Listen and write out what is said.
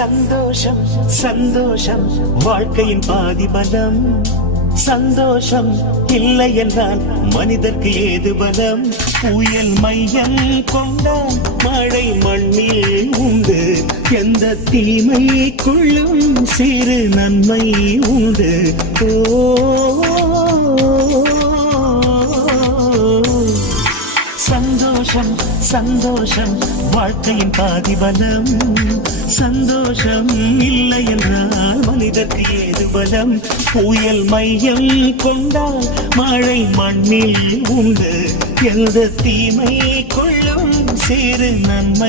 சந்தோஷம் சந்தோஷம் வாழ்க்கையின் பாதி பலம். சந்தோஷம் இல்லை என்றால் மனிதர்க்கு ஏது பலம்? புயல் மையம் கொண்டால் மழை மண்ணில் உண்டு. எந்த தீமைக்குள்ளும் சிறு நன்மை உண்டு. சந்தோஷம் சந்தோஷம் வாழ்க்கையின் பாதி பலம். சந்தோஷம் இல்லை என்றால் மனிதர்க்கு ஏது பலம்? புயல் மையம் கொண்டால் மழை மண்ணில் உண்டு. எந்த தீமை கொள்ளும் சிறு நன்மை